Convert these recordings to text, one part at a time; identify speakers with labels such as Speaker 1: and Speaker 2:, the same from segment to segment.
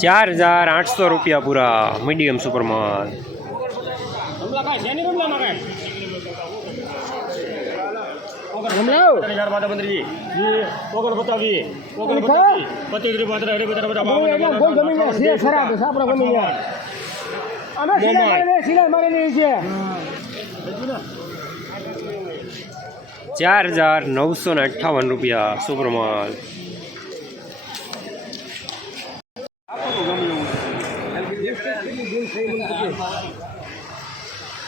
Speaker 1: ચાર હજાર આઠસો રૂપિયા પૂરા મીડિયમ સુપરમાં ચાર હજાર નવસો ને અઠાવન રૂપિયા સુપરમાલ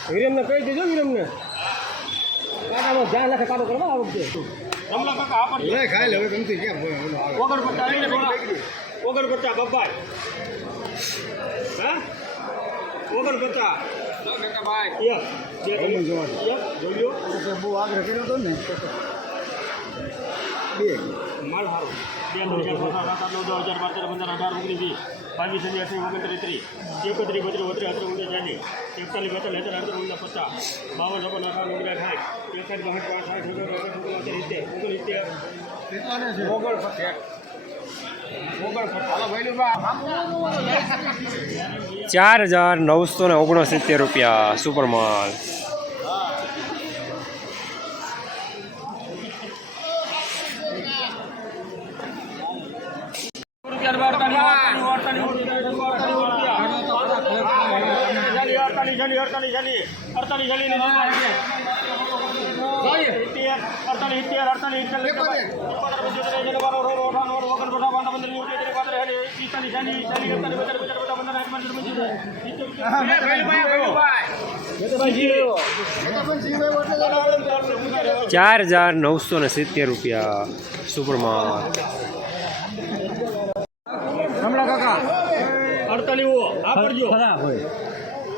Speaker 2: વિરમને કહી દેજો વિરમને કાકાનો ધ્યાન રાખે કાઢો કરવા આ વખતે ખાઈ હવે ગમતી કેમ ઓગર પટ્ટા ઓગર પટ્ટા બબ્બાઈ. હા? ઓગણ પચાસ માલ સારું બે. હજાર બાર તેર પંદર અઢાર ઓગણીસ બાવીસ અને અઠાવી ઓગણત્રીસ ત્રીસ. એકત્રીસ બત્રીસ બત્રીસ અત્ર ઊંડા ચાલી એકતાલીસ બેતાલીસ હજાર અત્ર ઊંડા પચાસ. બાવન લોકો નાખા ઊંડા સાઠ. એકતાલીસ બાસઠ પાંચ સાઠ ઓગણ
Speaker 1: ચાર હજાર નવસો ને ઓગણસિત્તેર રૂપિયા સુપરમાલ
Speaker 2: રૂપિયા અડતાલીસ જલી અડતાલીસ જલી અડતાલીસ જલી અડતાલીસ
Speaker 1: ચાર હજાર નવસો ને સિત્તેર રૂપિયા
Speaker 2: સુપરમાં હમણાં કાકા. અડતાલીસ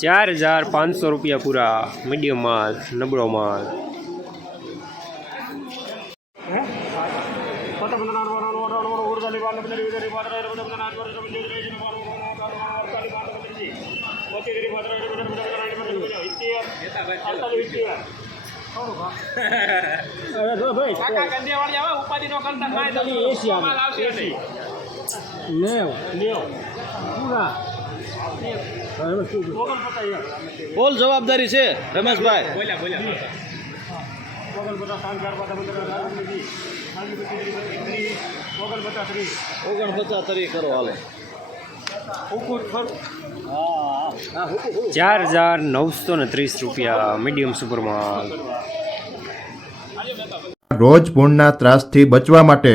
Speaker 1: ચાર હજાર પાંચસો રૂપિયા પૂરા મીડિયમ માલ નબળો માલ.
Speaker 3: ફૂલ જવાબદારી છે
Speaker 2: નેવ. નેવ પૂરા બોલ જવાબદારી છે રમેશભાઈ. બોલ્યા બોલ્યા ઓગણપચાસ
Speaker 3: તરી કરો હાલે.
Speaker 1: ચાર હજાર નવસો ને ત્રીસ રૂપિયા મીડિયમ સુપરમાં
Speaker 4: રોજ પૂર્ણના ત્રાસથી બચવા માટે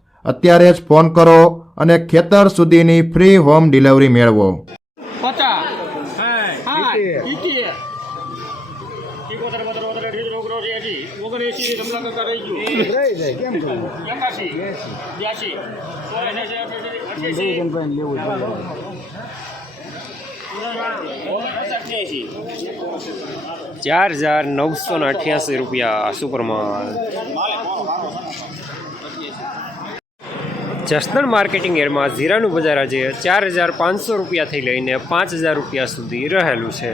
Speaker 4: અત્યારે જ ફોન કરો અને ખેતર સુધીની ફ્રી હોમ ડિલિવરી મેળવો.
Speaker 1: ચાર હજાર નવસો ને અઠ્યાસી રૂપિયા સુપરમાં જસદણ માર્કેટિંગ એરમાં જીરાનું બજાર આજે ચાર હજાર પાંચસો રૂપિયાથી લઈને પાંચ હજાર રૂપિયા સુધી રહેલું છે.